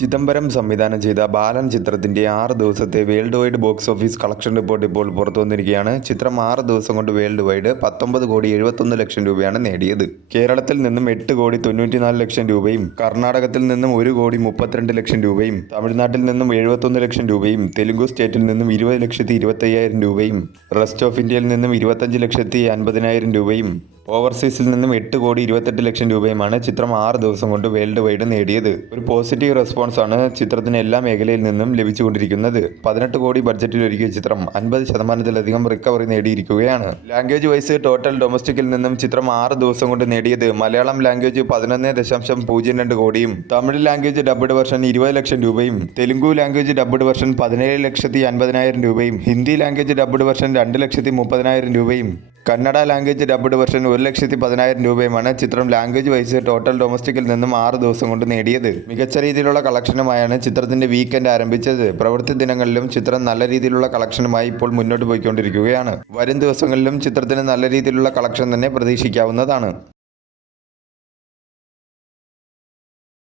ചിദംബരം സംവിധാനം ചെയ്ത ബാലൻ ചിത്രത്തിന്റെ 6 ദിവസത്തെ world wide box office collection report ഇപ്പോൾ പുറത്തു വന്നിരിക്കുകയാണ്. ചിത്രം 6 ദിവസം കൊണ്ട് വേൾഡ് വൈഡ് 19,71,00,000 രൂപയാണ് നേടിയത്. കേരളത്തിൽ നിന്നും 8,94,00,000 രൂപയും കർണാടകത്തിൽ നിന്നും 1,32,00,000 രൂപയും തമിഴ്നാട്ടിൽ നിന്നും 71,00,000 രൂപയും തെലുങ്കു സ്റ്റേറ്റിൽ നിന്നും 20,25,000 രൂപയും റെസ്റ്റ് ഓഫ് ഇന്ത്യയിൽ നിന്നും 25,50,000 രൂപയും ഓവർസീസിൽ നിന്നും 8,28,00,000 രൂപയുമാണ് ചിത്രം 6 ദിവസം കൊണ്ട് വേൾഡ് വൈഡ് നേടിയത്. ഒരു പോസിറ്റീവ് റെസ്പോൺസ് ആണ് ചിത്രത്തിന് എല്ലാ മേഖലയിൽ നിന്നും ലഭിച്ചുകൊണ്ടിരിക്കുന്നത്. 18 കോടി ബഡ്ജറ്റിൽ ഒരുക്കിയ ചിത്രം 50% റിക്കവറി നേടിയിരിക്കുകയാണ്. ലാംഗ്വേജ് വൈസ് ടോട്ടൽ ഡൊമസ്റ്റിക്കിൽ നിന്നും ചിത്രം 6 ദിവസം കൊണ്ട് നേടിയത് മലയാളം ലാംഗ്വേജ് 11.02 കോടിയും തമിഴ് ലാംഗ്വേജ് ഡബ്ഡ് വെർഷൻ 20,00,000 രൂപയും തെലുങ്കു ലാംഗ്വേജ് ഡബ്ഡ് വെർഷൻ 17,50,000 രൂപയും ഹിന്ദി ലാംഗ്വേജ് ഡബ്ഡ് വെർഷൻ 2,30,000 രൂപയും കന്നഡ ലാംഗ്വേജ് ഡബ്ഡ് വെർഷൻ 1,10,000 രൂപയുമാണ് ചിത്രം ലാംഗ്വേജ് വൈസ് ടോട്ടൽ ഡൊമസ്റ്റിക്കിൽ നിന്നും 6 ദിവസം കൊണ്ട് നേടിയത്. മികച്ച രീതിയിലുള്ള കളക്ഷനുമായാണ് ചിത്രത്തിന്റെ വീക്കെൻഡ് ആരംഭിച്ചത്. പ്രവൃത്തി ദിനങ്ങളിലും ചിത്രം നല്ല രീതിയിലുള്ള കളക്ഷനുമായി ഇപ്പോൾ മുന്നോട്ട് പോയിക്കൊണ്ടിരിക്കുകയാണ്. വരും ദിവസങ്ങളിലും ചിത്രത്തിന് നല്ല രീതിയിലുള്ള കളക്ഷൻ തന്നെ പ്രതീക്ഷിക്കാവുന്നതാണ്.